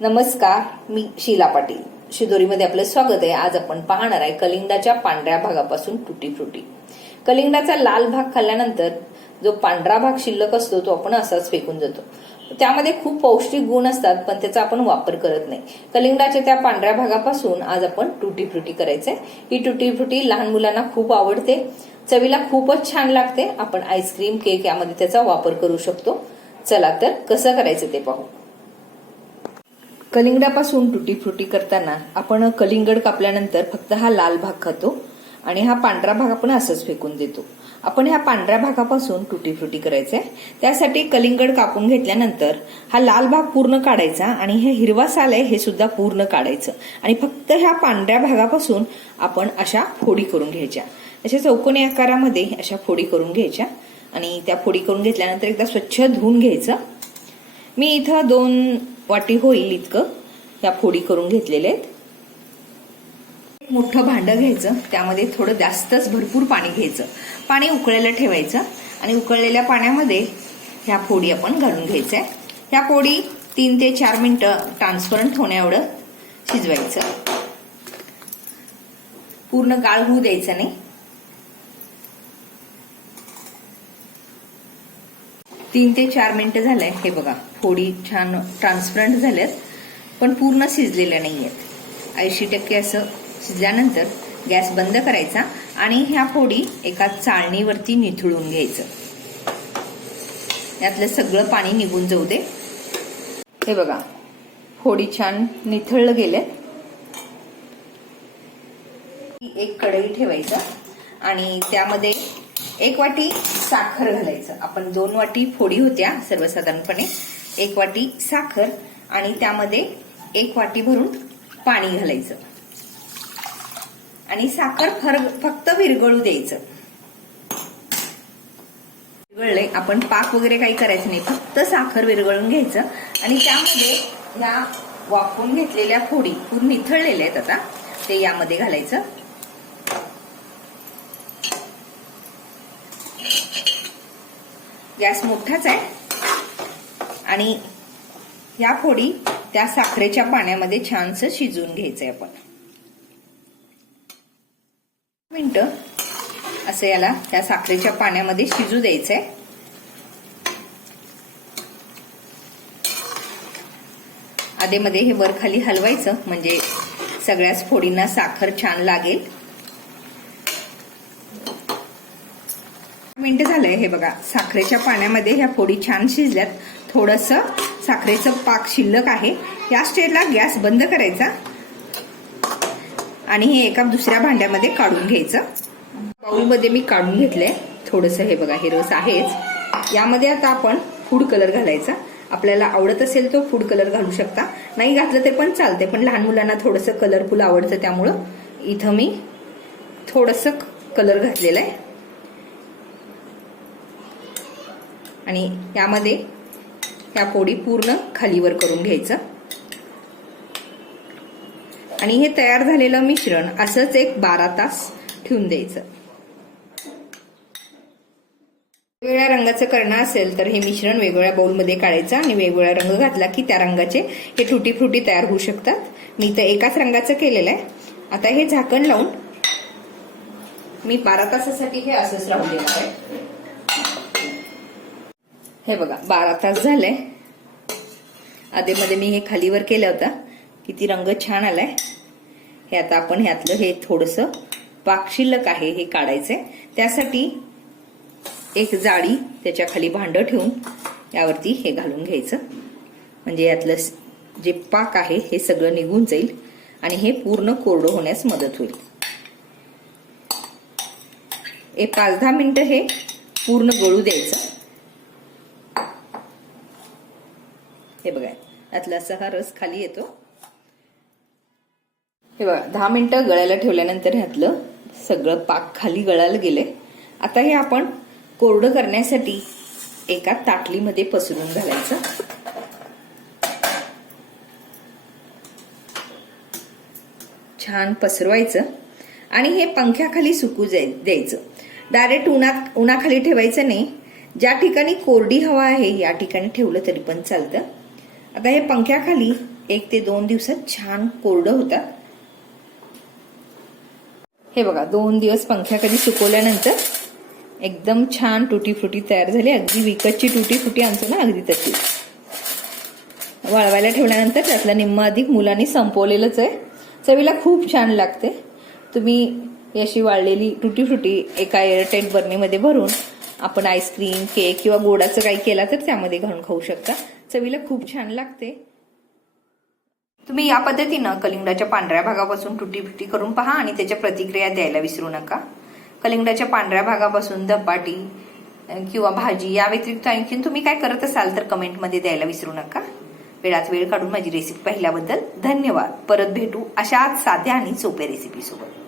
नमस्कार मी शीला पाटील. शिदोरीमध्ये आपलं स्वागत आहे. आज आपण पाहणार आहे कलिंगडाच्या पांढऱ्या भागापासून तुटी फ्रुटी कलिंगडाचा लाल भाग खाल्ल्यानंतर जो पांढरा भाग शिल्लक असतो तो आपण असाच फेकून जातो त्यामध्ये खूप पौष्टिक गुण असतात पण त्याचा आपण वापर करत नाही. कलिंगडाच्या त्या पांढऱ्या भागापासून आज आपण तुटी फ्रुटी करायचंय. ही तुटी फ्रुटी लहान मुलांना खूप आवडते. चवीला खूपच छान लागते. आपण आईस्क्रीम केक यामध्ये त्याचा वापर करू शकतो. चला तर कसं करायचं ते पाहू. कलिंगडापासून टुटी फ्रुटी करताना आपण कलिंगड कापल्यानंतर फक्त हा लाल भाग खातो आणि हा पांढरा भाग आपण असंच फेकून देतो. आपण ह्या पांढऱ्या भागापासून तुटी फ्रुटी करायचंय. त्यासाठी कलिंगड कापून घेतल्यानंतर हा लाल भाग पूर्ण काढायचा आणि हे हिरवा साल आहे हे सुद्धा पूर्ण काढायचं. आणि फक्त ह्या पांढऱ्या भागापासून आपण अशा फोडी करून घ्यायच्या. अशा चौकोनी आकारामध्ये अशा फोडी करून घ्यायच्या. आणि त्या फोडी करून घेतल्यानंतर एकदा स्वच्छ धुवून घ्यायचं. मी इथं दोन वाटी होईल इतकं. या फोडी करून घेतलेले आहेत. मोठं भांडं घ्यायचं. त्यामध्ये थोडं जास्तच भरपूर पाणी घ्यायचं. पाणी उकळायला ठेवायचं. आणि उकळलेल्या पाण्यामध्ये ह्या फोडी आपण घालून घ्यायच्या ह्या फोडी तीन ते चार मिनिटं ट्रान्सपरंट होण्याएवढं शिजवायचं. पूर्ण गाळ होऊ द्यायचं नाही. तीन ते चार मिनिटं झालंय. हे बघा थोडी छान ट्रान्सपरंट झाल्यात पण पूर्ण शिजलेल्या नाही आहेत ऐंशी टक्के असं शिजल्यानंतर गॅस बंद करायचा आणि ह्या फोडी एका चाळणीवरती निथळून घ्यायचं. यातलं सगळं पाणी निघून जाऊ दे. हे बघा फोडी छान निथळलं गेले एक कढई ठेवायचं आणि त्यामध्ये एक वाटी साखर घालायचं. आपण दोन वाटी फोडी होत्या सर्वसाधारणपणे. एक वाटी साखर आणि त्यामध्ये एक वाटी भरून पाणी घालायचं. आणि साखर फर फक्त विरघळू द्यायचं. विरगळले आपण पाक वगैरे काही करायचं नाही. फक्त साखर विरघळून घ्यायचं. आणि त्यामध्ये ह्या वाफवून घेतलेल्या फोडी पूर्ण निथळलेल्या आहेत आता. ते यामध्ये घालायचं. गॅस मोठाच आहे. आणि या फोडी त्या साखरेच्या पाण्यामध्ये छानस शिजवून घ्यायचंय आपण. मिनिट असं याला त्या साखरेच्या पाण्यामध्ये शिजू द्यायचंय. आधेमध्ये हे वर खाली हलवायचं म्हणजे सगळ्याच फोडींना साखर छान लागेल. मिनिट झालंय हे बघा. साखरेच्या पाण्यामध्ये ह्या फोडी छान शिजल्यात. थोडस साखरेचं पाक शिल्लक आहे. या स्टेजला गॅस बंद करायचा. आणि हे एका दुसऱ्या भांड्यामध्ये काढून घ्यायचं. बाउलमध्ये मी काढून घेतलंय. थोडस हे बघा हे रस आहेच. यामध्ये आता आपण फूड कलर घालायचा. आपल्याला आवडत असेल तो फूड कलर घालू शकता. नाही घातलं ते पण चालते पण लहान मुलांना थोडंसं कलरफुल आवडतं त्यामुळं इथं मी थोडंसं कलर घातलेलं आहे आणि यामध्ये ह्या पोळी पूर्ण खालीवर करून घ्यायचं. आणि हे तयार झालेलं मिश्रण असंच एक बारा तास ठेवून द्यायचं. वेगवेगळ्या रंगाचं करणं असेल तर हे मिश्रण वेगवेगळ्या बाउलमध्ये काढायचं आणि वेगवेगळा रंग घातला की त्या रंगाचे हे तुटी फ्रुटी तयार होऊ शकतात. मी तर एकाच रंगाचं केलेलं आहे. आता हे झाकण लावून मी बारा तासासाठी हे असंच राहू देणार आहे. हे बघा बारा तास झाले. आधीमध्ये मी हे खालीवर केलं होतं. किती रंग छान आलाय. हे आता आपण ह्यातलं हे थोडस पाक शिल्लक आहे हे काढायचंय. त्यासाठी एक जाळी त्याच्याखाली भांडं ठेवून यावरती हे घालून घ्यायचं. म्हणजे यातलं जे पाक आहे हे सगळं निघून जाईल आणि हे पूर्ण कोरडं होण्यास मदत होईल. हे पाच दहा मिनिटं हे पूर्ण गळू द्यायचं हे बघा यातला असा हा रस खाली येतो. हे बघा दहा मिनिटं गळायला ठेवल्यानंतर ह्यातलं सगळं पाक खाली गळायला गेले आता हे आपण कोरडं करण्यासाठी एका ताटलीमध्ये पसरून घालायचं. छान पसरवायचं. आणि हे पंख्याखाली सुकू द्यायचं. डायरेक्ट उन्हात उन्हाखाली ठेवायचं नाही. ज्या ठिकाणी कोरडी हवा आहे या ठिकाणी ठेवलं तरी पण चालतं. आता हे पंख्याखाली एक ते दोन दिवसात छान कोरडं होतात. हे बघा दोन दिवस पंख्याखाली सुकवल्यानंतर एकदम छान तुटी फुटी तयार झाली. अगदी विकतची तुटी फुटी आमचं ना अगदी तशी. वाळवायला ठेवल्यानंतर त्यातला निम्मा अधिक मुलांनी संपवलेलंच आहे. चवीला खूप छान लागते. तुम्ही अशी वाळलेली तुटी फ्रुटी एका एअरटाईट बर्नीमध्ये भरून आपण आईस्क्रीम केक किंवा गोडाचं काही केला तर त्यामध्ये घालून खाऊ शकता. चवीला खूप छान लागते. तुम्ही या पद्धतीनं कलिंगडाच्या पांढऱ्या भागापासून तुटी फुटी करून पहा आणि त्याच्या प्रतिक्रिया द्यायला विसरू नका. कलिंगडाच्या पांढऱ्या भागापासून धपाटी किंवा भाजी या व्यतिरिक्त आणखीन तुम्ही काय करत असाल तर कमेंटमध्ये द्यायला विसरू नका. वेळात वेळ काढून माझी रेसिपी पाहिल्याबद्दल धन्यवाद. परत भेटू अशाच साध्या आणि सोप्या रेसिपी सोबत.